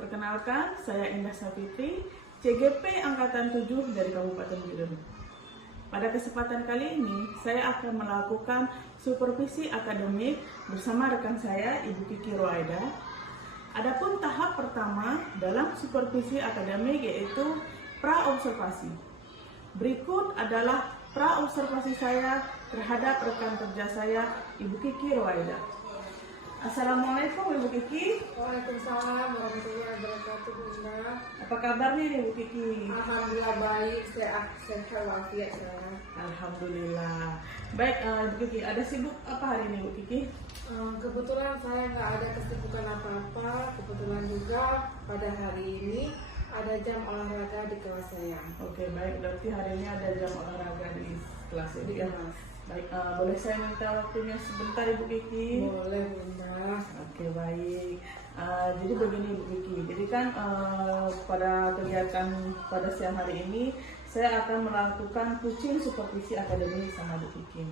Perkenalkan, saya Indah Safitri, CGP Angkatan 7 dari Kabupaten Biren. Pada kesempatan kali ini, saya akan melakukan supervisi akademik bersama rekan saya, Ibu Kiki Ruwaida. Adapun tahap pertama dalam supervisi akademik yaitu pra-observasi. Berikut adalah pra-observasi saya terhadap rekan kerja saya, Ibu Kiki Ruwaida. Assalamualaikum Ibu Kiki. Waalaikumsalam warahmatullahi wabarakatuh, Bunda. Apa kabar nih Ibu Kiki? Alhamdulillah baik, sehat walafiat saya. Alhamdulillah. Baik, Ibu Kiki, ada sibuk apa hari ini Ibu Kiki? Kebetulan saya nggak ada kesibukan apa-apa. Kebetulan juga pada hari ini ada jam olahraga di kelas saya. Oke, baik. Berarti hari ini ada jam olahraga di kelas Ibu ya? Baik, boleh saya minta waktunya sebentar Ibu Kiki? Boleh, Bunda. Oke, baik. Jadi begini Ibu Kiki, jadi kan pada kegiatan pada siang hari ini saya akan melakukan coaching supervisi akademik sama Ibu Kiki.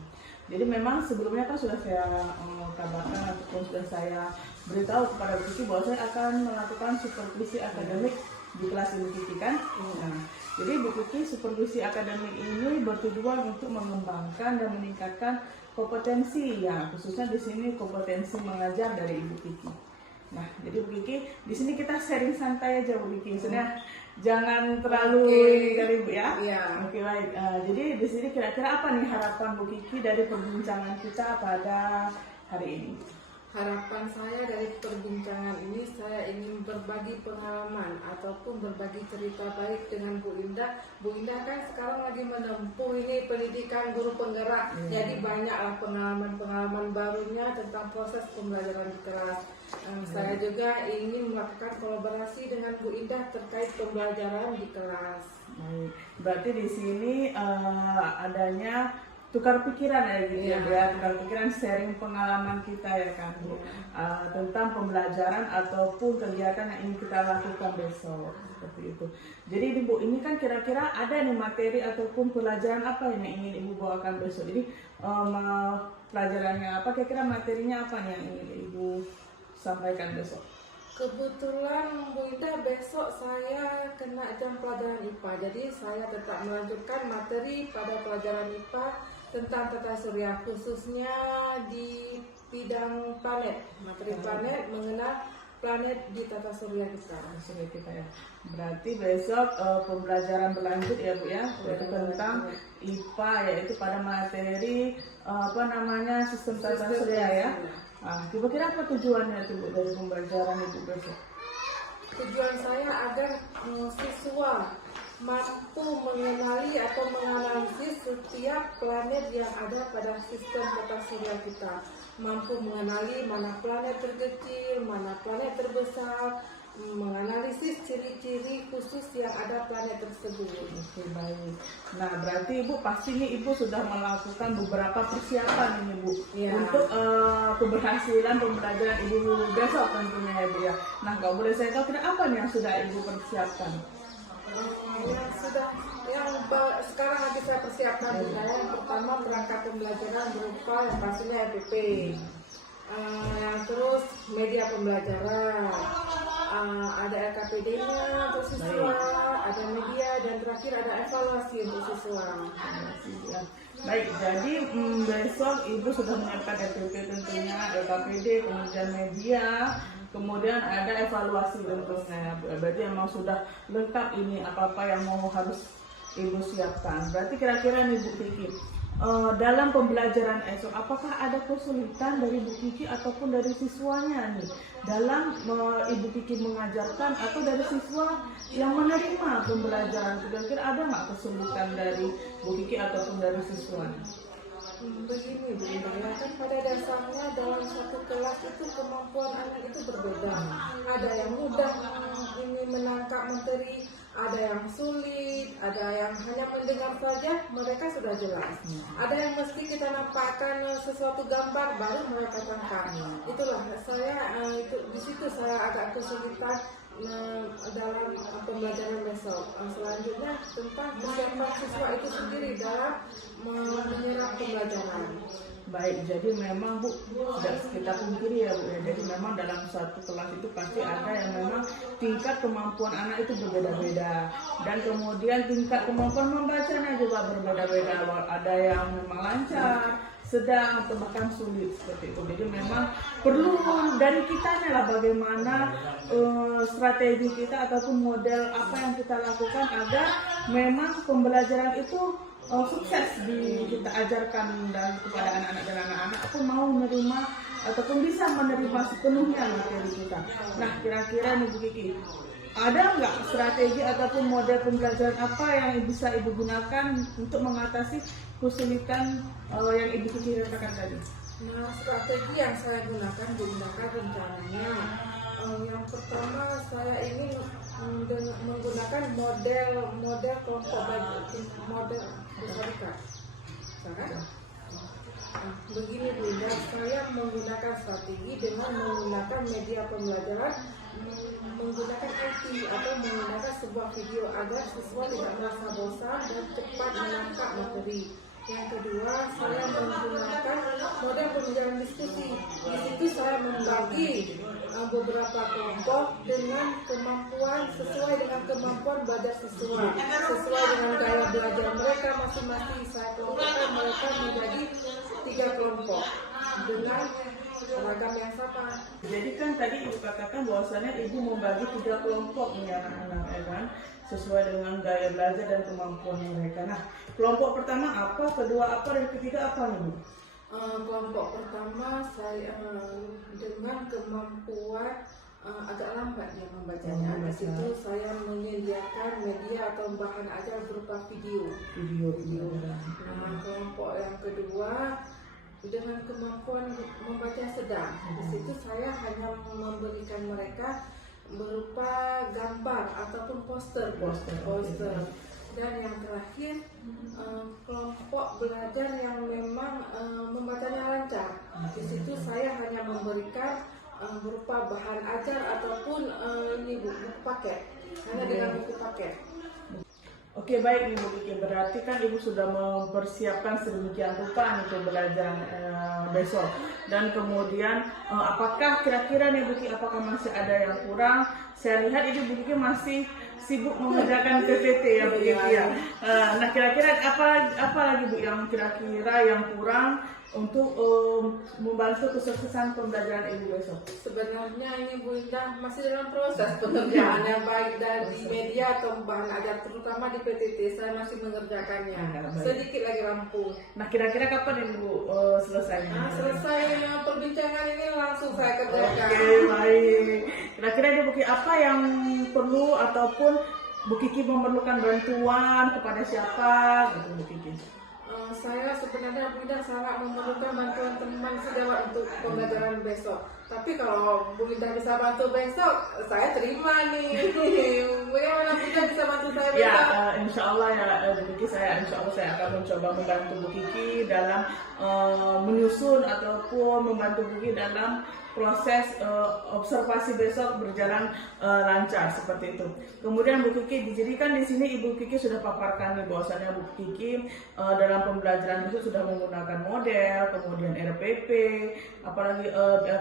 Jadi memang sebelumnya kan sudah saya kabarkan ataupun sudah saya beritahu kepada Ibu Kiki bahwa saya akan melakukan supervisi akademik di kelas Ibu Kiki kan. Nah, jadi Ibu Kiki supervisi akademik ini bertujuan untuk mengembangkan dan meningkatkan kompetensi ya, khususnya di sini kompetensi mengajar dari Ibu Kiki. Nah, jadi Bu Kiki, di sini kita sharing santai aja Bu Kiki. Maksudnya jangan terlalu dari Bu ya. Iya. Oke, baik. Jadi di sini kira-kira apa nih harapan Bu Kiki dari perbincangan kita pada hari ini? Harapan saya dari perbincangan ini, saya ingin berbagi pengalaman ataupun berbagi cerita baik dengan Bu Indah. Bu Indah kan sekarang lagi menempuh ini pendidikan guru penggerak, jadi banyaklah pengalaman-pengalaman barunya tentang proses pembelajaran di kelas. Saya juga ingin melakukan kolaborasi dengan Bu Indah terkait pembelajaran di kelas. Berarti di sini adanya tukar pikiran ya gitu ya, tukar pikiran, sharing pengalaman kita ya kan Bu, tentang pembelajaran ataupun kegiatan yang ingin kita lakukan besok seperti itu. Jadi Ibu, ini kan kira-kira ada nih materi ataupun pelajaran apa yang ingin Ibu bawakan besok. Jadi pelajarannya apa, kira-kira materinya apa nih yang ingin Ibu sampaikan besok? Kebetulan Bu Indah besok saya kena jam pelajaran IPA, jadi saya tetap melanjutkan materi pada pelajaran IPA tentang tata surya, khususnya di bidang planet, materi planet, mengenal planet di tata surya kita. Ya. Berarti besok pembelajaran berlanjut ya Bu ya, yaitu tentang IPA, yaitu pada materi sistem tata surya ya. Kira-kira apa tujuannya itu Bu dari pembelajaran Ibu besok? Tujuan saya agar siswa mampu mengenali atau menganalisis setiap planet yang ada pada sistem tata surya kita, mampu mengenali mana planet terkecil, mana planet terbesar, menganalisis ciri-ciri khusus yang ada planet tersebut. Oke, baik. Nah, berarti Ibu pastinya Ibu sudah melakukan beberapa persiapan ini Bu untuk keberhasilan pembelajaran Ibu besok tentunya ya Bu ya. Nah, kalau boleh saya tahu apa nih yang sudah Ibu persiapkan? Yang sekarang lagi saya persiapkan yang pertama perangkat pembelajaran berupa yang pastinya RPP, yang terus media pembelajaran, ada LKPD-nya untuk siswa, ada media, dan terakhir ada evaluasi untuk siswa. Baik, jadi besok Ibu sudah menyiapkan RPP tentunya, LKPD, kemudian media, kemudian ada evaluasi tentunya. Berarti memang sudah lengkap ini apa-apa yang harus Ibu siapkan. Berarti kira-kira nih Bu Kiki, dalam pembelajaran esok apakah ada kesulitan dari Bu Kiki ataupun dari siswanya nih dalam Ibu Kiki mengajarkan atau dari siswa yang menerima pembelajaran? Kira-kira ada nggak kesulitan dari Bu Kiki ataupun dari siswanya? Begini Bu Indah, ya kan pada dasarnya dalam satu kelas itu kemampuan anak itu berbeda. Ada yang mudah ini menangkap materi, ada yang sulit, ada yang hanya mendengar saja mereka sudah jelas. Ada yang mesti kita nampakkan sesuatu gambar baru mereka tangkap. Itulah saya di situ saya agak kesulitan dalam pembelajaran besok. Selanjutnya tentang kesiapan siswa itu sendiri dalam menyerap pembelajaran. Baik, jadi memang Bu, tidak kita pungkiri ya Bu ya. Jadi memang dalam satu kelas itu pasti ada yang memang tingkat kemampuan anak itu berbeda-beda. Dan kemudian tingkat kemampuan membacanya juga berbeda-beda. Ada yang memang lancar, sedang atau bahkan sulit seperti itu. Jadi memang perlu dari kitanya lah bagaimana strategi kita ataupun model apa yang kita lakukan agar memang pembelajaran itu sukses kita ajarkan dan kepada anak-anak dan anak-anak pun mau menerima ataupun bisa menerima sepenuhnya materi kita. Nah, kira-kira nih Bu Kiki, ada nggak strategi ataupun model pembelajaran apa yang bisa Ibu gunakan untuk mengatasi kesulitan yang Ibu Kiki katakan tadi? Nah, strategi yang saya gunakan rencananya yang pertama saya ingin menggunakan model kelompok model besarkan. Begini Bu Indah, saya menggunakan strategi dengan menggunakan media pembelajaran, menggunakan IT atau menggunakan sebuah video agar siswa tidak merasa bosan dan cepat menangkap materi. Yang kedua, saya menggunakan model pembelajaran diskusi. Di situ saya membagi beberapa kelompok dengan kemampuan sesuai dengan kemampuan belajar siswa, sesuai dengan gaya belajar mereka masing-masing. Saya kelompokkan mereka menjadi 3 kelompok dengan ragam yang sama. Jadi kan tadi Ibu katakan bahwasannya Ibu membagi 3 kelompok nih anak-anak, ya kan, sesuai dengan gaya belajar dan kemampuan mereka. Nah, kelompok pertama apa, kedua apa, dan ketiga apa nih Bu? Kelompok pertama saya dengan kemampuan agak lambat dia membacanya. Di situ saya menyediakan media atau bahan ajar berupa video. Nah, kelompok yang kedua dengan kemampuan membaca sedang. Di situ saya hanya memberikan mereka berupa gambar ataupun poster. Dan yang terakhir kelompok belajar yang memang membacanya lancar. Di situ saya hanya memberikan berupa bahan ajar ataupun buku paket, hanya dengan buku paket. Oke, baik nih Bu Kiki, berarti kan Ibu sudah mempersiapkan sedemikian rupa nih pembelajaran besok. Dan kemudian apakah kira-kira nih Bu Kiki, apakah masih ada yang kurang? Saya lihat ini Bu Kiki masih sibuk mengerjakan PPT ya Bu Kiki ya. Nah, kira-kira apa lagi Bu yang kira-kira yang kurang untuk membantu kesuksesan pembelajaran Ibu besok? Sebenarnya ini Bu Indah masih dalam proses pengerjaannya, baik dari media atau bahan ajar, terutama di PTT saya masih mengerjakannya. Sedikit lagi rampung. Nah, kira-kira kapan Ibu selesai? Nah, selesai perbincangan ini langsung saya kerjakan. Oke, baik. Kira-kira Ibu Kiki apa yang perlu ataupun Bu Kiki memerlukan bantuan kepada siapa gitu Bu Kiki? Saya sebenarnya Bu Indah sangat memerlukan bantuan teman sejawat untuk pembelajaran besok. Tapi kalau Bu Indah bisa bantu besok, saya terima nih. Bagaimana Bu Indah bisa bantu saya besok? Ya, insya Allah ya Bu Kiki, insya Allah saya akan mencoba membantu Bu Kiki dalam menyusun ataupun membantu Bu Kiki dalam proses observasi besok berjalan lancar seperti itu. Kemudian Bu Kiki, dijadikan di sini Ibu Kiki sudah paparkan nih bahwasannya Bu Kiki dalam pembelajaran besok sudah menggunakan model, kemudian RPP, apalagi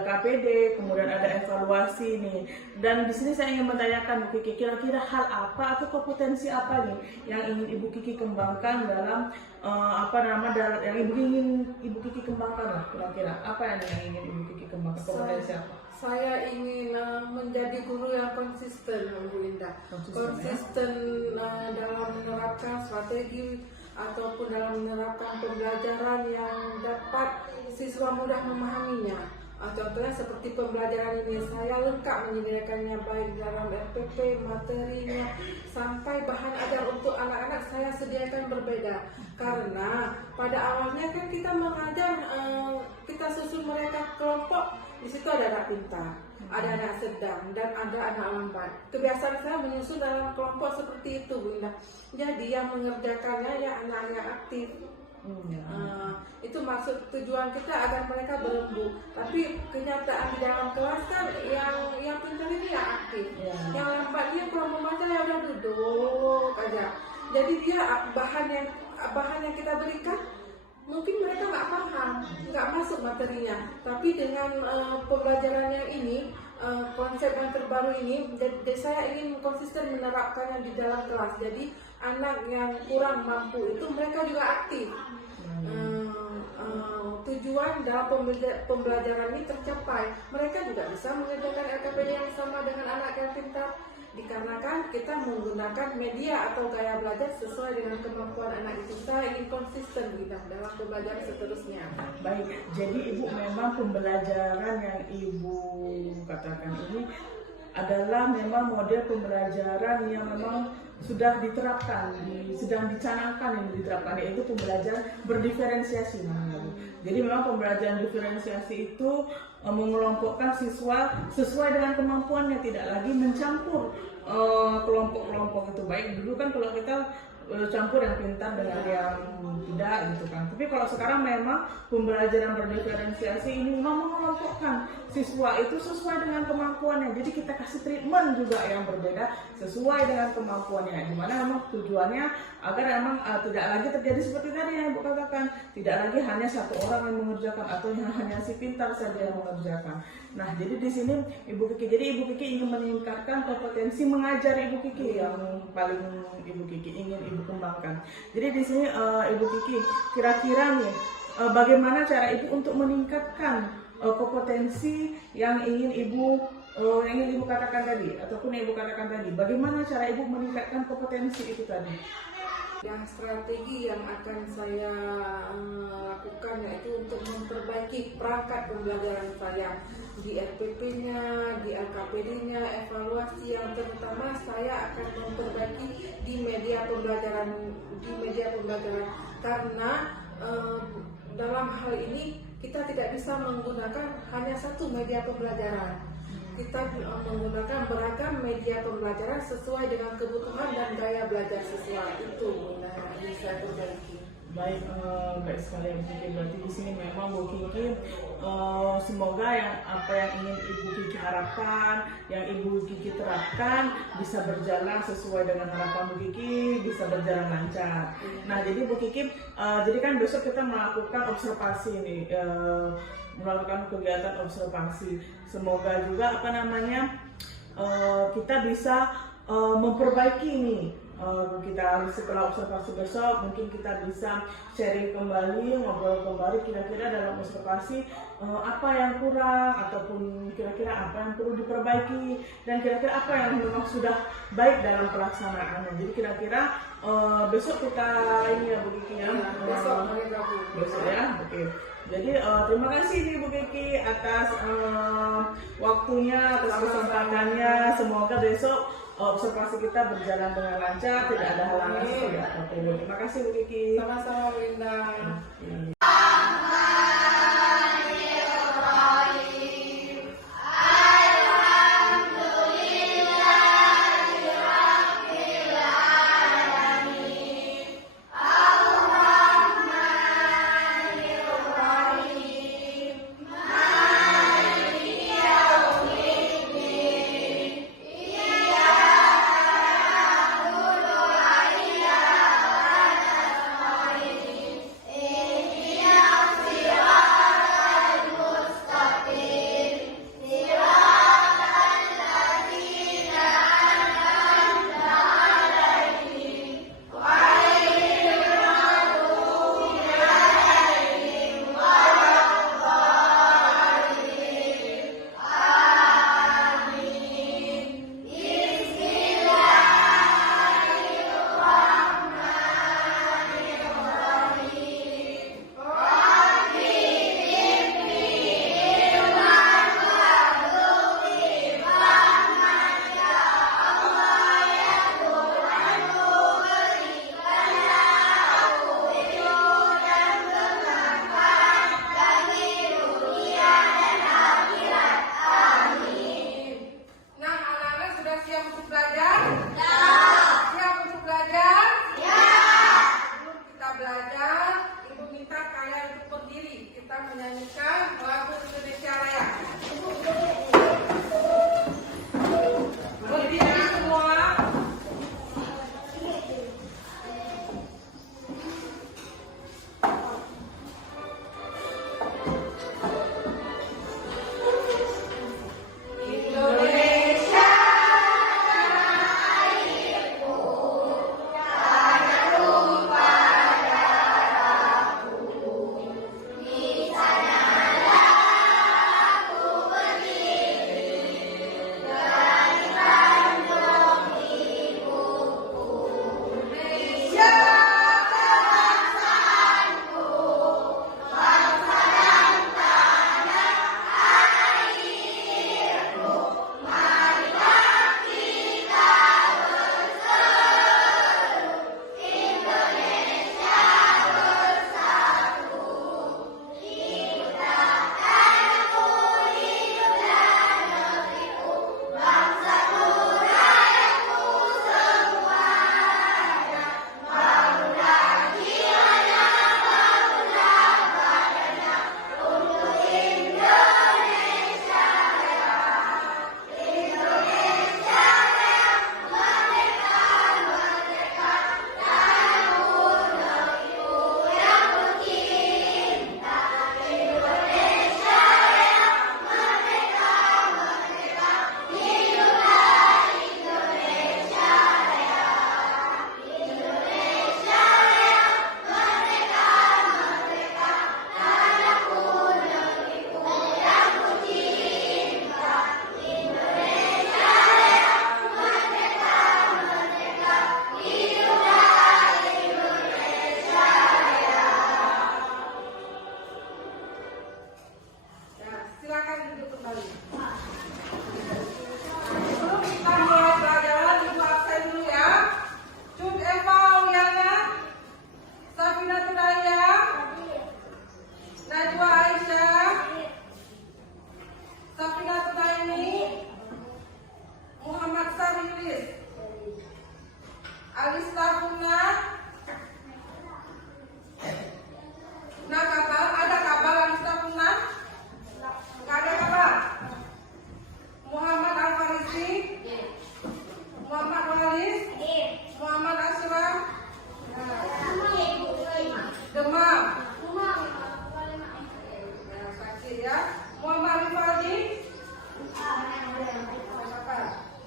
KPD, kemudian ada evaluasi nih. Dan di sini saya ingin menanyakan Bu Kiki, kira-kira hal apa atau kompetensi apa nih yang ingin Ibu Kiki kembangkan dalam yang Ibu Kiki kembangkan lah, kira-kira apa yang ingin Ibu Kiki kembangkan, kompetensi apa? Saya ingin menjadi guru yang konsisten, Bu Indah. Konsisten dalam menerapkan strategi ataupun dalam menerapkan pembelajaran yang dapat siswa mudah memahaminya. Contohnya seperti pembelajaran ini saya lengkap menyediakannya baik dalam RPP, materinya, sampai bahan ajar untuk anak-anak saya sediakan berbeda. Karena pada awalnya kan kita mengajar, kita susun mereka kelompok, di situ ada anak pintar, ada anak sedang, dan ada anak lambat. Kebiasaan saya menyusun dalam kelompok seperti itu, Bu Indah. Jadi yang mengerjakannya ya anak-anak yang aktif. Itu maksud tujuan kita agar mereka berembuk. Tapi kenyataan di dalam kelas kan yang pintar ini ya aktif, yang lambat dia kalau membaca ya udah duduk aja. Jadi dia bahan yang kita berikan mungkin mereka nggak paham, nggak masuk materinya. Tapi dengan pembelajaran yang ini, konsep yang terbaru ini, jadi saya ingin konsisten menerapkannya di dalam kelas. Jadi anak yang kurang mampu itu mereka juga aktif. Tujuan dalam pembelajaran ini tercapai. Mereka juga bisa mengerjakan LKPD yang sama dengan anak yang pintar, dikarenakan kita menggunakan media atau gaya belajar sesuai dengan kemampuan anak itu. Saya ingin konsisten dalam pembelajaran seterusnya. Baik, jadi Ibu memang pembelajaran yang Ibu katakan ini adalah memang model pembelajaran yang memang sudah diterapkan, sedang dicanangkan yang diterapkan, yaitu pembelajaran berdiferensiasi namanya. Jadi memang pembelajaran diferensiasi itu mengelompokkan siswa sesuai dengan kemampuannya, tidak lagi mencampur kelompok-kelompok itu. Baik dulu kan kalau kita campur yang pintar dengan yang tidak gitu kan. Tapi kalau sekarang memang pembelajaran berdiferensiasi ini memang mengelompokkan siswa itu sesuai dengan kemampuannya. Jadi kita kasih treatment juga yang berbeda sesuai dengan kemampuannya. Dimana memang tujuannya agar memang tidak lagi terjadi seperti tadi yang Ibu katakan, tidak lagi hanya satu orang yang mengerjakan atau hanya si pintar saja yang mengerjakan. Nah, jadi di sini Ibu Kiki ingin meningkatkan kompetensi mengajar Ibu Kiki yang paling Ibu Kiki ingin Ibu kembangkan. Jadi di sini Ibu Kiki kira-kira nih bagaimana cara Ibu untuk meningkatkan kompetensi yang ingin Ibu katakan tadi ataupun Ibu katakan tadi. Bagaimana cara Ibu meningkatkan kompetensi itu tadi? Yang strategi yang akan saya lakukan yaitu untuk memperbaiki perangkat pembelajaran saya di RPP-nya, di LKPD-nya, evaluasi yang terutama saya akan memperbaiki di media pembelajaran karena dalam hal ini kita tidak bisa menggunakan hanya satu media pembelajaran. Kita menggunakan beragam media pembelajaran sesuai dengan kebutuhan dan gaya belajar siswa itu. Nah, ini saya perbaiki. Baik sekali Bu Kiki. Berarti di sini memang Bu Kiki semoga apa yang ingin Ibu Kiki harapkan, yang Ibu Kiki terapkan bisa berjalan sesuai dengan harapan Bu Kiki, bisa berjalan lancar. Nah, jadi Bu Kiki, jadi kan besok kita melakukan observasi nih, melakukan kegiatan observasi. Semoga juga kita bisa memperbaiki ini. Kita setelah observasi besok mungkin kita bisa sharing kembali, ngobrol kembali kira-kira dalam observasi apa yang kurang ataupun kira-kira apa yang perlu diperbaiki dan kira-kira apa yang memang sudah baik dalam pelaksanaannya. Jadi kira-kira besok kita ini ya Bu Kiki ya. Besok ya. Oke. Jadi terima kasih nih Bu Kiki atas waktunya, atas kesempatannya. Semoga besok observasi kita berjalan dengan lancar, tidak ada halangan seperti apapun. Terima kasih Bu Kiki. Sama-sama Bu Indah.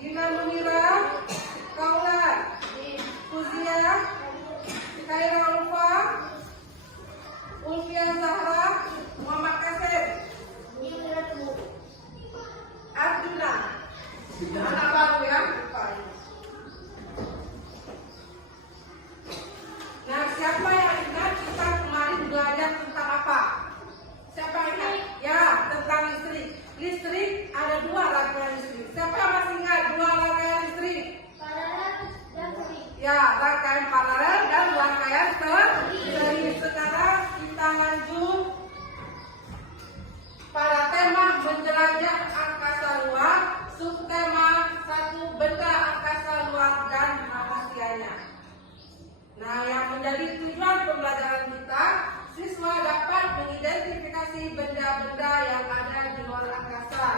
Dina Munira, Kaulan, Fuzia, Khaira Ulfa, Ulfia Zahra, Muhammad Kasim, Abdullah. Anak baru ya. Nah, siapa yang ingat kita kemarin belajar tentang apa? Siapa yang ingat? Ya, tentang listrik. Listrik ada dua rangkaian listrik. Siapa yang masih ingat dua rangkaian listrik? Ya, rangkaian paralel dan rangkaian seri. Sekarang kita lanjut pada tema menjelajah angkasa luar, subtema 1 benda angkasa luar dan manusianya. Nah, yang menjadi tujuan pembelajaran kita, siswa dapat mengidentifikasi benda-benda yang ada di luar angkasa.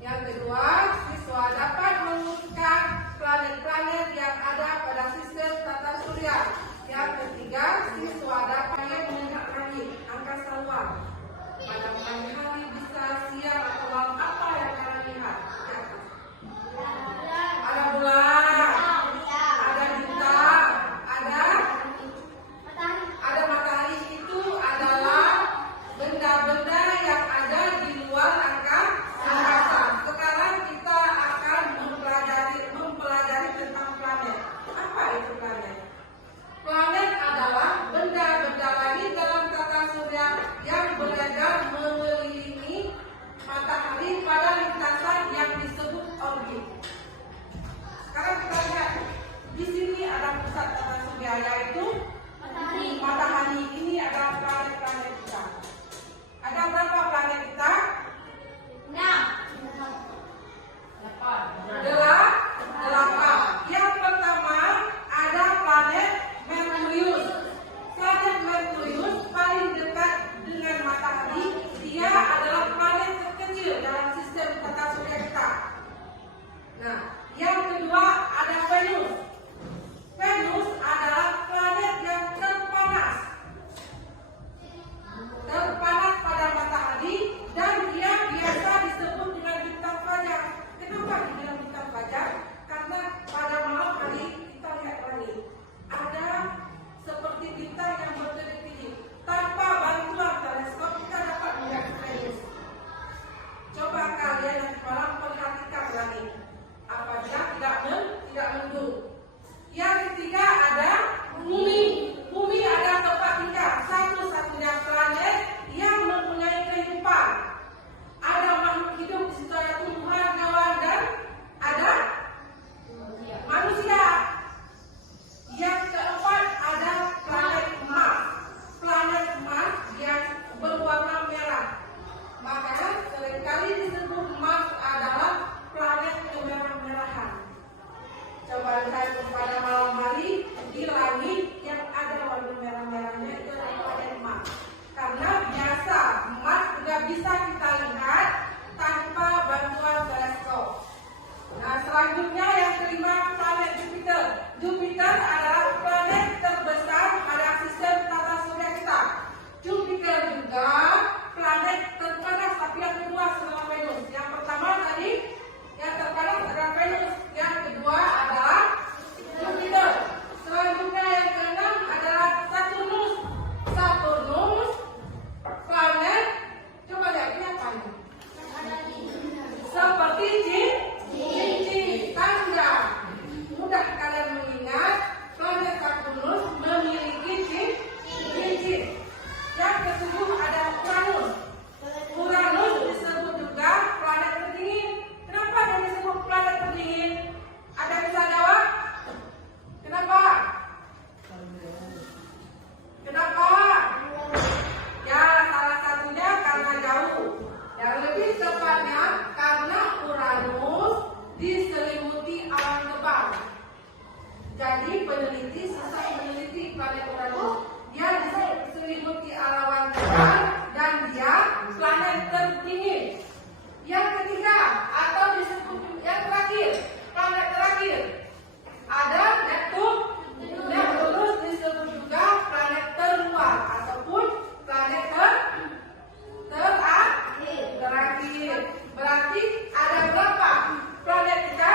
Yang kedua, siswa dapat menemukan planet-planet yang ada pada sistem tata surya. Yang ketiga, siswa dapat melihat langit angkasa luar. Pada pagi hari bisa siang atau malam, apa yang kalian lihat? Ada bulan, ada bintang, ada matahari. Itu adalah benda-benda yang ada di luar angkasa. Sekarang kita akan mempelajari tentang planet. Apa itu planet? Planet adalah benda-benda langit dalam tata surya yang beredar mengelilingi matahari pada lintasan yang disebut orbit. Sekarang kita lihat di sini ada pusat tata surya, yaitu matahari. Ini adalah planet-planet kita. Ada berapa planet kita? 8. Yang pertama ada planet Merkurius. Planet Merkurius paling dekat dengan matahari. Dia adalah planet terkecil dalam sistem tata surya kita. Nah, yang kedua ada Venus. Venus adalah planet yang terpanas pada matahari, dan dia biasa disebut dengan bintang fajar. Kenapa dibilang bintang fajar? Karena pada malam hari kita lihat langit, ada seperti bintang yang berkedip-kedip. Tanpa bantuan teleskop kita dapat melihat Venus. Coba kalian nanti malam perhatikan langit apabila tidak mendung. Yang ketiga ada bumi. Bumi ada tempat tinggal, satu-satunya planet yang mempunyai kehidupan. Ada makhluk hidup di situ, ada tumbuhan, hewan, dan ada manusia. Yang keempat ada planet Mars. Planet Mars yang berwarna merah. Makanya seringkali disebut Mars adalah planet kemerah-merahan. Coba lihat pada malam hari di langit yang ada warna merah-merahnya, itu adalah planet Mars. Karena biasa Mars tidak bisa kita lihat tanpa bantuan teleskop. Nah, selanjutnya yang kelima planet Jupiter. Jupiter adalah planet terbesar pada sistem tata surya kita. Jupiter juga planet terpanas, tapi yang kedua setelah Venus. Yang pertama tadi yang terpanas adalah Venus. Yang kedua adalah Jupiter. Selanjutnya yang keenam adalah Saturnus. Saturnus planet, coba lihat ini apa ini? Seperti cincin tanda. Mudah kalian mengingat, planet Saturnus memiliki cincin. Yang ketujuh ada Uranus. Uranus disebut juga planet terdingin. Kenapa dia disebut planet terdingin? Ada bisa jawab? Kenapa? Kenapa? Ya, salah satunya karena jauh. Yang lebih tepatnya karena Uranus diselimuti awan tebal. Jadi peneliti susah meneliti planet Uranus. Dia diselimuti awan tebal dan dia planet terdingin. Yang ketiga atau disebut yang terakhir, planet terakhir ada Neptunus. Neptunus disebut juga planet terluar ataupun planet terakhir. Berarti ada berapa planet kita?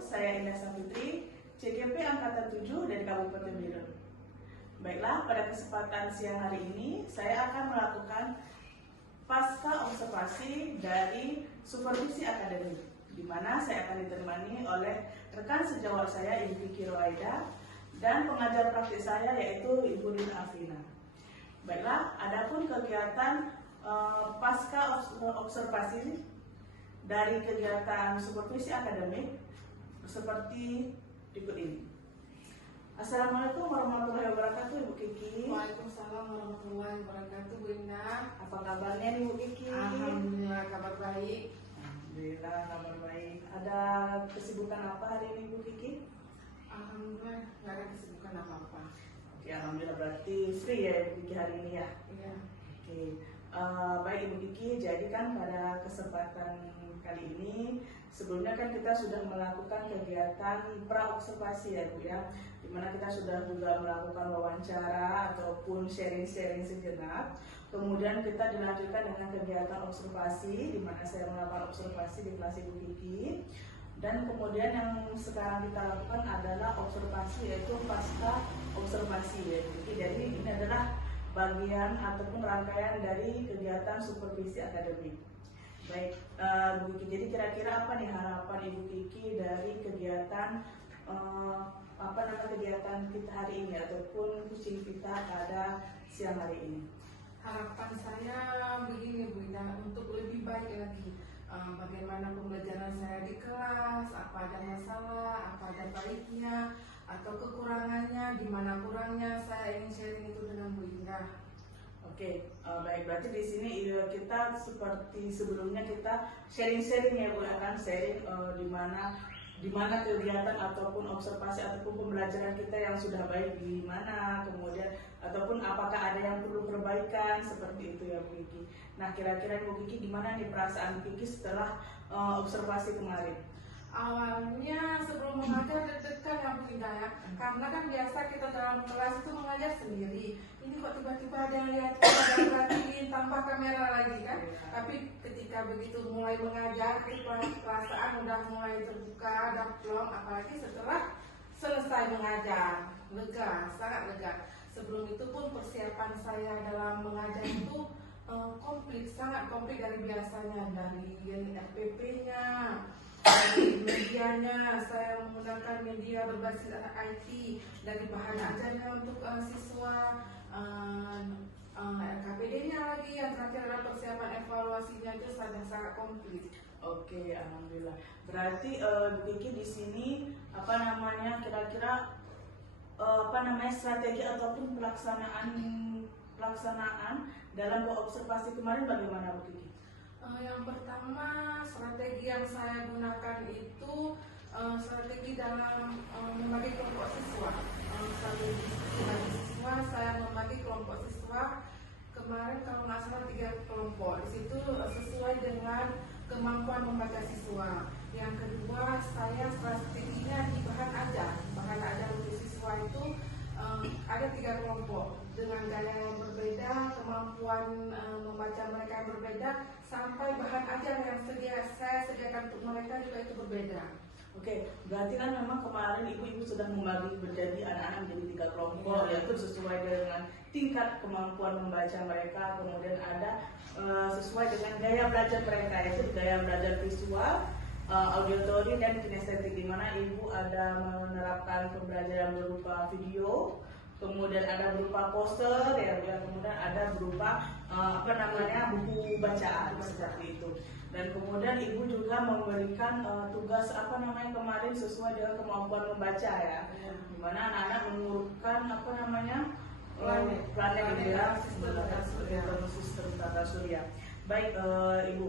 saya Indah Saputri, CGP Angkatan 7 dari Kabupaten Biren. Baiklah, pada kesempatan siang hari ini, saya akan melakukan pasca observasi dari supervisi akademik, di mana saya akan ditemani oleh rekan sejawat saya, Ibu Kiki Roaida, dan pengajar praktik saya, yaitu Ibu Rina Afrina. Baiklah, adapun kegiatan pasca observasi dari kegiatan supervisi akademik seperti berikut ini. Assalamualaikum warahmatullahi wabarakatuh, Ibu Kiki. Waalaikumsalam warahmatullahi wabarakatuh, Bu Indah. Apa kabarnya nih, Bu Kiki? Alhamdulillah, kabar baik. Alhamdulillah, kabar baik. Ada kesibukan apa hari ini, Bu Kiki? Alhamdulillah, nggak ada kesibukan apa-apa. Oke, alhamdulillah, berarti free ya Ibu Kiki hari ini ya? Iya. Oke, baik Ibu Kiki, jadi kan pada kesempatan kali ini, sebelumnya kan kita sudah melakukan kegiatan pra-observasi ya Bu ya, dimana kita sudah juga melakukan wawancara ataupun sharing-sharing sejenak. Kemudian kita dilanjutkan dengan kegiatan observasi, di mana saya melakukan observasi di kelas Ibu Kiki. Dan kemudian yang sekarang kita lakukan adalah observasi, yaitu pasca observasi ya Bu Kiki. Jadi ini adalah bagian ataupun rangkaian dari kegiatan supervisi akademik. Baik, Bu Kiki, jadi kira-kira apa nih harapan Ibu Kiki dari kegiatan kegiatan kita hari ini ataupun kucing kita pada siang hari ini? Harapan saya begini, Bu Indah, untuk lebih baik lagi. Bagaimana pembelajaran saya di kelas, apa ada masalah, apa ada baiknya, atau kekurangannya, di mana kurangnya, saya ingin sharing itu dengan Bu Indah. Oke, baik, berarti di sini kita seperti sebelumnya kita sharing-sharing ya Bu, akan sharing di mana kegiatan ataupun observasi ataupun pembelajaran kita yang sudah baik di mana, kemudian ataupun apakah ada yang perlu perbaikan seperti itu ya Bu Kiki. Nah, kira-kira Bu Kiki gimana nih perasaan Bu Kiki setelah observasi kemarin? Awalnya sebelum mengajar deg-degan ya Bu Indah ya, karena kan biasa kita dalam kelas itu mengajar sendiri. Ini kok tiba-tiba ada yang lihat, ada yang perhatiin tanpa kamera lagi kan. Tapi ketika begitu mulai mengajar, perasaan udah mulai terbuka, udah plong, apalagi setelah selesai mengajar, lega, sangat lega. Sebelum itu pun persiapan saya dalam mengajar itu komplit, sangat komplit dari biasanya, dari RPP-nya, dari medianya. Saya menggunakan media berbasis IT, dari bahan ajarnya untuk siswa, RKPD-nya lagi, yang terakhir adalah persiapan evaluasinya, itu sangat komplit. Oke, alhamdulillah. Berarti Bu Kiki di sini kira-kira strategi ataupun pelaksanaan dalam observasi kemarin bagaimana Bu Kiki? Yang pertama, strategi yang saya gunakan itu strategi dalam membagi kelompok siswa. Strategi membagi siswa, saya membagi kelompok siswa kemarin kalau nggak salah 3 kelompok. Di situ sesuai dengan kemampuan membaca siswa. Yang kedua, saya strateginya di bahan ajar. Bahan ajar untuk siswa itu ada 3 kelompok dengan gaya yang berbeda, kemampuan membaca mereka yang berbeda, sampai bahan ajar yang saya sediakan untuk mereka juga itu berbeda. Oke, berarti kan memang kemarin ibu-ibu sudah membagi menjadi anak-anak menjadi 3 kelompok, yaitu sesuai dengan tingkat kemampuan membaca mereka, kemudian ada sesuai dengan gaya belajar mereka, yaitu gaya belajar visual, auditory dan kinestetik, di mana ibu ada menerapkan pembelajaran berupa video, kemudian ada berupa poster ya, kemudian ada berupa buku bacaan seperti itu. Dan kemudian ibu juga memberikan tugas kemarin sesuai dengan kemampuan membaca ya, dimana anak-anak menurunkan planet di dalam sistem tata surya. Baik Ibu,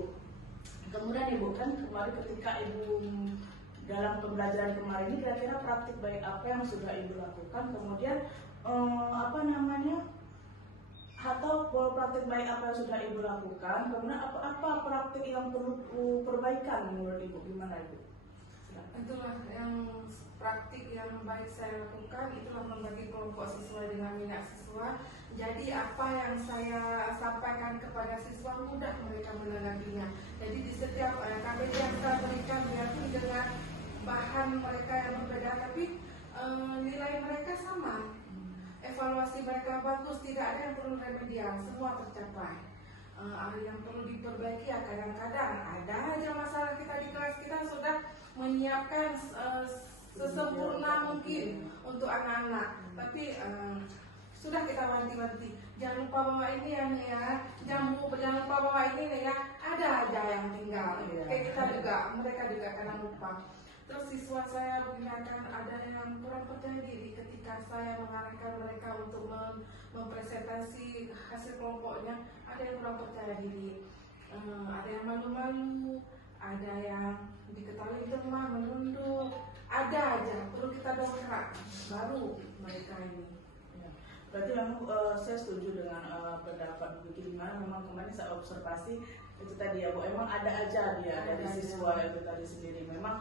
kemudian Ibu kan kemarin ketika Ibu dalam pembelajaran kemarin ini kira-kira praktik baik apa yang sudah Ibu lakukan, kemudian atau praktik baik apa yang sudah Ibu lakukan, kemudian apa praktik yang perlu perbaikan menurut Ibu, gimana Ibu? Itulah yang praktik yang baik saya lakukan, itulah membagi kelompok sesuai dengan minat siswa. Jadi apa yang saya sampaikan kepada siswa mudah mereka menanggapinya. Jadi di setiap KBD yang saya berikan, biarpun dengan bahan pilihan mereka yang berbeda, tapi nilai mereka sama. Evaluasi mereka bagus, tidak ada yang perlu remedial, semua tercapai. Ada yang perlu diperbaiki ya, kadang-kadang ada aja masalah. Kita di kelas kita sudah menyiapkan sesempurna mungkin untuk anak-anak, tapi sudah kita wanti-wanti, jangan lupa bawa ini ya Nek ya, jangan lupa bawa ini Nek ya, ada aja yang tinggal. Kayak kita juga, mereka juga kadang lupa. Terus siswa saya menggunakan ada yang kurang percaya diri ketika saya mengarahkan mereka untuk mempresentasi hasil kelompoknya, ada yang kurang percaya diri, ada yang malu-malu, ada yang diketahui lemah, menunduk, ada aja perlu kita dongkrak baru mereka ini. Berarti memang saya setuju dengan pendapat Bu Kiki, dimana memang kemarin saya observasi itu tadi ya Bu, emang ada aja dia dari siswa itu tadi sendiri, memang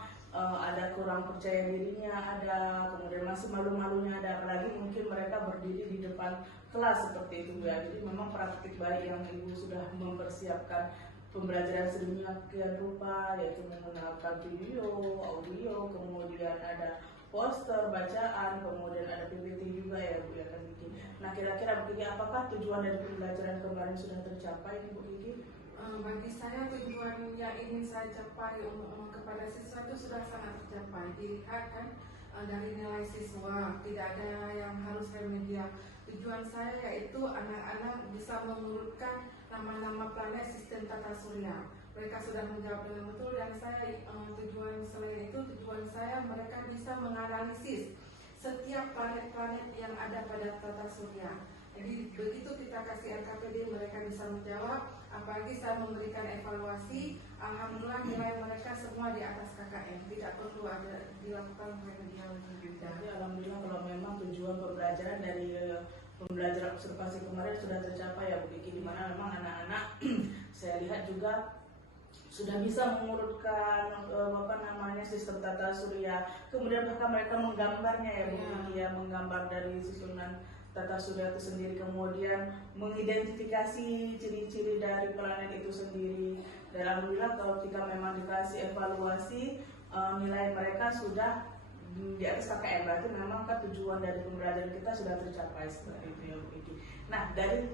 ada kurang percaya dirinya, ada kemudian masih malu-malunya, ada apalagi mungkin mereka berdiri di depan kelas seperti itu ya. Jadi memang praktik baik yang Ibu sudah mempersiapkan pembelajaran sedemikian rupa, yaitu menggunakan video, audio, kemudian ada poster, bacaan, kemudian ada PPT juga ya Bu ya kan Kiki. Nah kira-kira Bu Kiki, apakah tujuan dari pembelajaran kemarin sudah tercapai nih Bu Kiki? Bagi saya tujuan yang ingin saya capai kepada siswa itu sudah sangat tercapai. Dilihat kan dari nilai siswa, tidak ada yang harus remedial. Tujuan saya yaitu anak-anak bisa mengurutkan nama-nama planet sistem tata surya. Mereka sudah menjawab dengan betul, dan saya tujuan selain itu, tujuan saya mereka bisa menganalisis setiap planet-planet yang ada pada tata surya. Jadi begitu kita kasih LKPD, mereka bisa menjawab. Apalagi saya memberikan evaluasi, alhamdulillah nilai mereka semua di atas KKM, tidak perlu ada dilakukan remedial lebih. Jadi alhamdulillah kalau memang tujuan pembelajaran dari pembelajaran observasi kemarin sudah tercapai ya Bu Kiki, dimana memang anak-anak saya lihat juga sudah bisa mengurutkan sistem tata surya, kemudian bahkan mereka menggambarnya ya Bu Kiki ya, menggambar dari susunan tata surya itu sendiri, kemudian mengidentifikasi ciri-ciri dari planet itu sendiri. Dan alhamdulillah kalau kita memang dikasih evaluasi, nilai mereka sudah di atas KKM, berarti memang kan tujuan dari pembelajaran kita sudah tercapai seperti itu ya Bu Kiki. Nah dari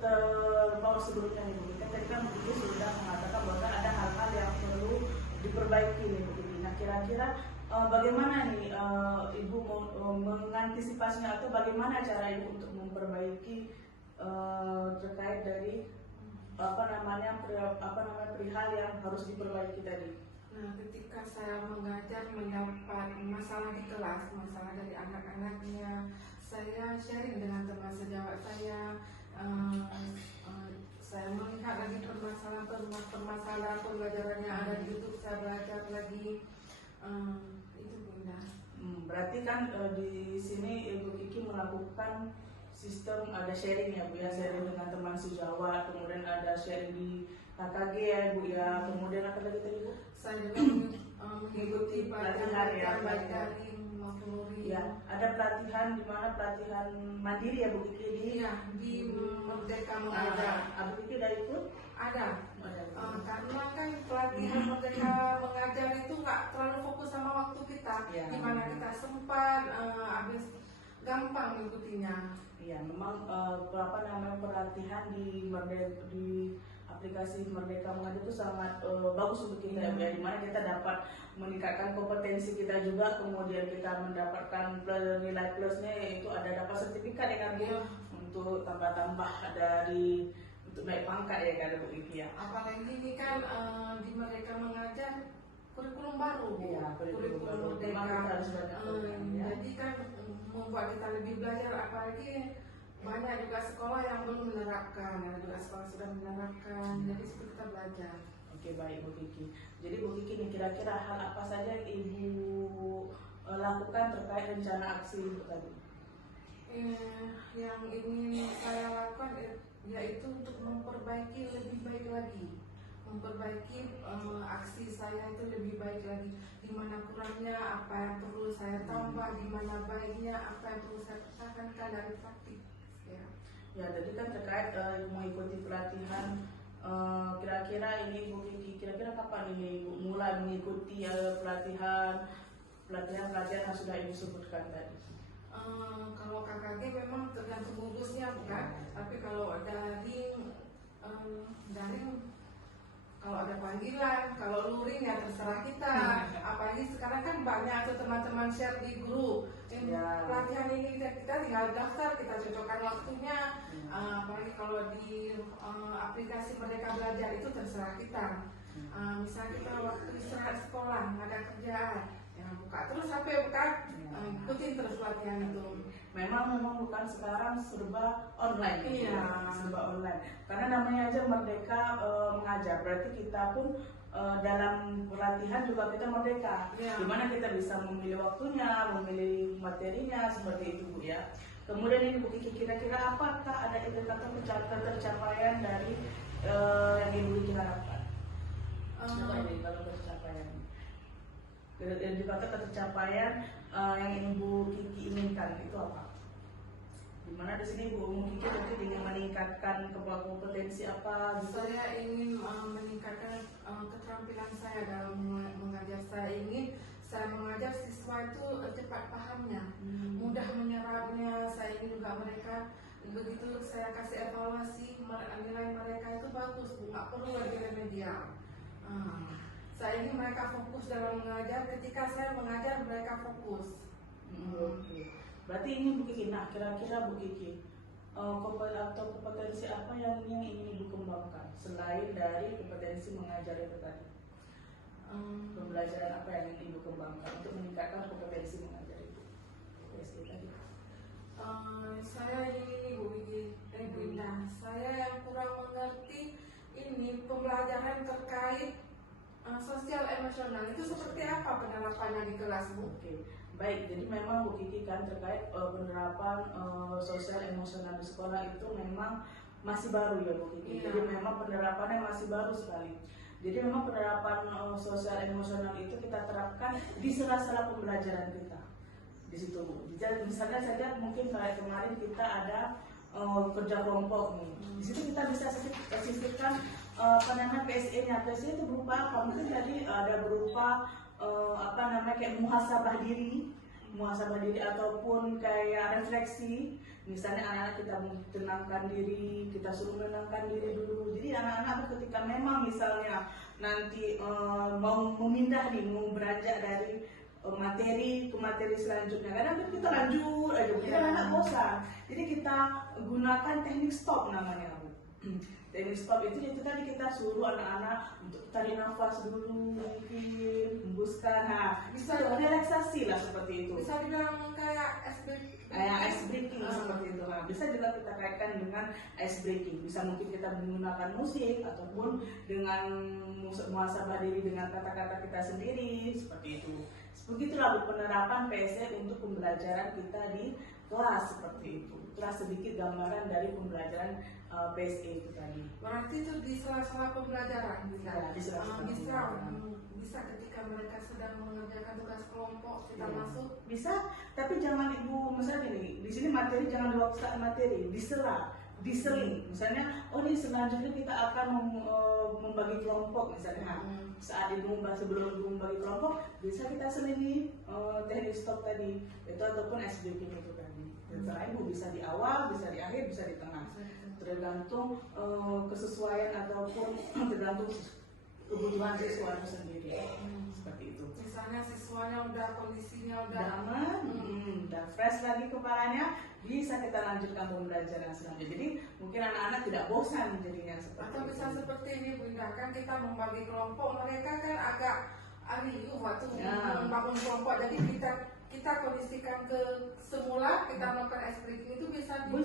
bahwa sebelumnya nih Bu Kiki, tadi kan Bu Kiki sudah mengatakan bahwa ada hal-hal yang perlu diperbaiki nih Bu Kiki. Nah kira-kira bagaimana nih Ibu mengantisipasinya, atau bagaimana cara Ibu untuk memperbaiki terkait dari perihal yang harus diperbaiki tadi? Nah, ketika saya mengajar mendapat masalah di kelas, masalah dari anak-anaknya, saya sharing dengan teman sejawat saya. Saya melihat lagi permasalahan pembelajaran yang ada di YouTube, saya belajar lagi. Itu Bunda. Berarti kan di sini Ibu Kiki melakukan sistem ada sharing ya Bu ya, sharing dengan teman sejawat, kemudian ada sharing di KKG ya Bu ya, kemudian apa lagi tadi Bu? Saya juga mengikuti pelatihan ya, baik daring maupun luring. Ya, ada pelatihan di mana pelatihan mandiri ya Bu Kiki di Merdeka Mengajar. Bu Kiki dari itu? Ada. Karena kan pelatihan Merdeka Mengajar itu nggak terlalu fokus sama waktu kita, dimana kita sempat, habis gampang mengikutinya. Iya, memang pelatihan di aplikasi Merdeka Mengajar itu sangat bagus untuk kita ya, dimana kita dapat meningkatkan kompetensi kita juga, kemudian kita mendapatkan nilai plusnya, yaitu ada dapat sertifikat ya kan Bu, untuk tambah-tambah dari untuk naik pangkat ya kan Bu Kiki ya. Apalagi ini kan di Merdeka Mengajar kurikulum baru, kurikulum Merdeka. Jadi kan membuat kita lebih belajar, apalagi banyak juga sekolah yang belum menerapkan, ada juga sekolah sudah menerapkan, jadi seperti kita belajar. Oke, baik Bu Kiki. Jadi Bu Kiki nih, kira-kira hal apa saja yang Ibu lakukan terkait rencana aksi Ibu tadi? Yang ingin saya lakukan yaitu untuk memperbaiki lebih baik lagi, memperbaiki aksi saya itu lebih baik lagi. Di mana kurangnya, apa yang perlu saya tambah, di mana baiknya, apa yang perlu saya pertahankan dari praktik. Ya, jadi kan terkait mengikuti pelatihan, kira-kira ini Bu Kiki, kira-kira kapan ini Ibu mulai mengikuti pelatihan pelatihan-pelatihan yang sudah Ibu sebutkan tadi? Kalau KKG memang tergantung gugusnya bukan, tapi kalau daring kalau ada panggilan, kalau luring ya terserah kita. Apalagi sekarang kan banyak tuh teman-teman share di grup. Pelatihan ini kita tinggal daftar, kita cocokkan waktunya. Apalagi kalau di aplikasi Merdeka Belajar itu terserah kita. Misalnya kita waktu istirahat sekolah nggak ada kerjaan, ya buka terus HP, ikutin terus pelatihan itu. Memang bukan sekarang serba online. Iya. Serba online. Karena namanya aja Merdeka Mengajar, berarti kita pun dalam pelatihan juga kita merdeka. Iya. Dimana kita bisa memilih waktunya, memilih materinya, seperti itu Bu ya. Kemudian ini Bu Kiki, kira-kira apakah ada indikator tercapaian dari yang Ibu Kiki harapkan? Apa ini kalau tercapaian? Indikator tercapaian yang Ibu Kiki inginkan itu apa? Dimana di sini Bu Kiki nanti ingin meningkatkan kompetensi apa? Gitu? Saya ingin meningkatkan keterampilan saya dalam mengajar. Saya mengajar siswa itu cepat pahamnya, mudah menyerapnya. Saya ingin juga mereka begitu saya kasih evaluasi nilai mereka itu bagus, nggak perlu lagi remedial. Saya ingin mereka fokus dalam mengajar. Ketika saya mengajar mereka fokus. Oke. Berarti ini Bu Kiki. Nah, kira-kira Bu Kiki kompetensi apa yang ingin Ibu kembangkan selain dari kompetensi mengajar itu tadi? Pembelajaran apa yang ingin Ibu kembangkan untuk meningkatkan kompetensi mengajar itu? PSD tadi. Saya ini Bu Indah, saya yang kurang mengerti ini pembelajaran terkait sosial emosional itu seperti apa penerapannya di kelas Bu? Oke, baik. Jadi memang Bu Kiki kan terkait penerapan sosial emosional di sekolah itu memang masih baru ya Bu Kiki. Iya. Jadi memang penerapannya masih baru sekali. Jadi memang penerapan sosial emosional itu kita terapkan di sela-sela pembelajaran kita di situ Bu. Jadi misalnya saja mungkin kayak kemarin kita ada kerja kelompok nih. Di situ kita bisa sisipkan PSE-nya. PSE itu berupa apa? Mungkin tadi ada berupa kayak muhasabah diri ataupun kayak refleksi. Misalnya anak-anak kita menenangkan diri, kita suruh menenangkan diri dulu. Jadi anak-anak ketika memang misalnya nanti mau memindah nih, mau beranjak dari materi ke materi selanjutnya, kadang kita lanjut aja, kita anak bosan. Jadi kita gunakan teknik stop namanya Bu. Teknik stop itu tadi kita suruh anak-anak untuk tarik nafas dulu, mungkin hembuskan, bisa relaksasi lah seperti itu. Bisa dibilang kayak ice breaking seperti itu. Bisa juga kita kaitkan dengan ice breaking. Bisa mungkin kita menggunakan musik ataupun dengan muhasabah diri dengan kata-kata kita sendiri seperti itu. Begitulah penerapan PSE untuk pembelajaran kita di kelas seperti itu. Itulah sedikit gambaran dari pembelajaran PSE itu tadi. Berarti itu di sela-sela pembelajaran bisa. Ya, di sela-sela pembelajaran. Bisa ketika mereka sedang mengerjakan tugas kelompok kita masuk. Bisa, tapi jangan Ibu misalnya di sini materi jangan di waktu saat materi, diseling. Misalnya, ini selanjutnya kita akan membagi kelompok misalnya. Saat sebelum membagi kelompok, bisa kita selingi teknik stop tadi, itu ataupun SBK itu tadi. Terserah Ibu, bisa di awal, bisa di akhir, bisa di tengah. Tergantung kesesuaian ataupun tergantung kebutuhan siswa itu sendiri. Seperti itu. Misalnya siswanya kondisinya udah aman, udah fresh lagi kepalanya, bisa kita lanjutkan pembelajaran selanjutnya. Jadi mungkin anak-anak tidak bosan jadinya seperti atau itu. bisa seperti ini Bu Indah, kan kita membagi kelompok, mereka kan agak waktu membangun kelompok, jadi kita kondisikan ke semula, kita melakukan ice breaking itu bisa Ibu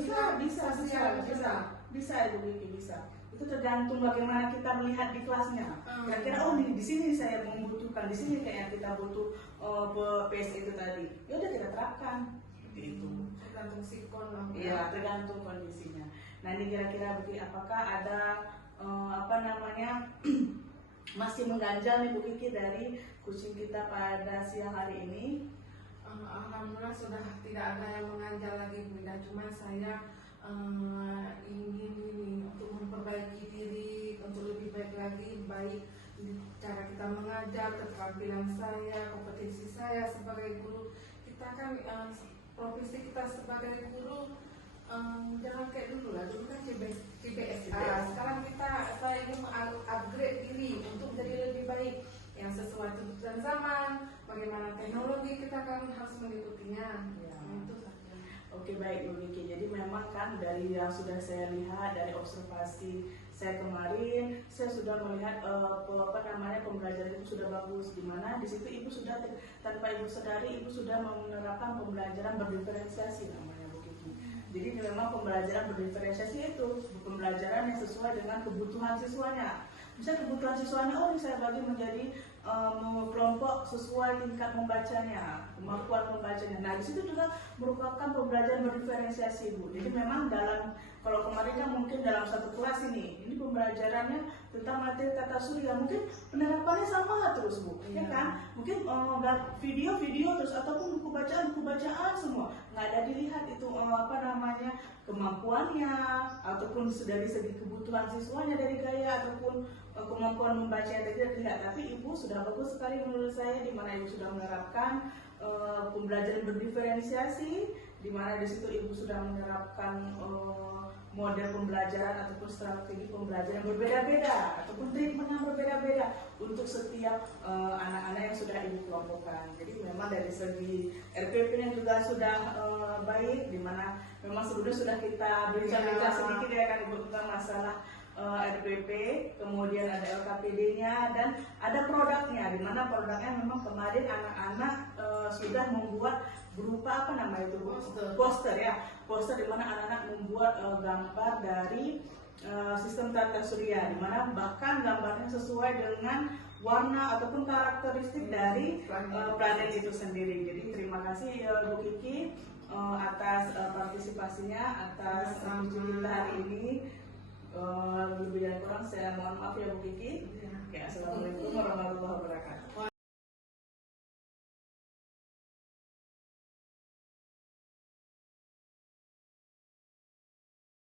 Kiki, bisa. Itu tergantung bagaimana kita melihat di kelasnya. Kira-kira di sini saya membutuhkan, di sini kayaknya kita butuh PSE itu tadi. Ya udah kita terapkan. Seperti itu. Tergantung sikon. Iya, tergantung kondisinya. Nah, ini kira-kira apakah ada masih mengganjal nih Bu Kiki dari coaching kita pada siang hari ini? Alhamdulillah sudah tidak ada yang mengganjal lagi Bu Indah, cuman saya ingin ini untuk memperbaiki diri untuk lebih baik lagi, baik cara kita mengajar, keterampilan saya, kompetensi saya sebagai guru. Kita kan profesi kita sebagai guru jangan kayak dulu lah, dulu kan CBSA. Sekarang saya ingin upgrade diri untuk menjadi lebih baik, yang sesuai tuntutan zaman, bagaimana teknologi kita kan harus mengikutinya. Ya. Itu saja. Oke, baik Bu Niki. Jadi memang kan dari yang sudah saya lihat dari observasi saya kemarin, saya sudah melihat pembelajaran itu sudah bagus, di mana di situ Ibu sudah tanpa Ibu sadari Ibu sudah menerapkan pembelajaran berdiferensiasi namanya Bu Kiki. Jadi memang pembelajaran berdiferensiasi itu pembelajaran yang sesuai dengan kebutuhan siswanya. Misalnya kebutuhan siswanya, oh ini saya bagi menjadi kelompok sesuai tingkat membacanya, kemampuan membacanya. Nah di situ juga merupakan pembelajaran berdiferensiasi Bu. Jadi memang kalau kemarin kan mungkin dalam satu kelas ini pembelajarannya tentang materi tata surya, mungkin penerapannya sama terus Bu, ya kan? Mungkin video terus ataupun buku bacaan semua nggak ada dilihat itu kemampuannya ataupun dari segi kebutuhan siswanya dari gaya ataupun kemampuan membacanya tidak dilihat. Tapi Ibu sudah bagus sekali menurut saya, di mana Ibu sudah menerapkan pembelajaran berdiferensiasi, di mana di situ Ibu sudah menerapkan model pembelajaran ataupun strategi pembelajaran berbeda-beda ataupun treatment yang berbeda-beda untuk setiap anak-anak yang sudah Ibu kelompokkan. Jadi memang dari segi RPP-nya juga sudah baik, di mana memang sebelumnya sudah kita bincang-bincang sedikit ya kan Ibu tentang masalah RPP, kemudian ada LKPD-nya dan ada produknya, di mana produknya memang kemarin anak-anak sudah membuat berupa poster ya, poster di mana anak-anak membuat gambar dari sistem tata surya, di mana bahkan gambarnya sesuai dengan warna ataupun karakteristik dari planet itu sendiri. Jadi terima kasih Bu Kiki atas partisipasinya, atas kita hari ini. Lebih dan kurang saya mohon maaf ya Bu Kiki. Ya, assalamualaikum warahmatullahi wabarakatuh.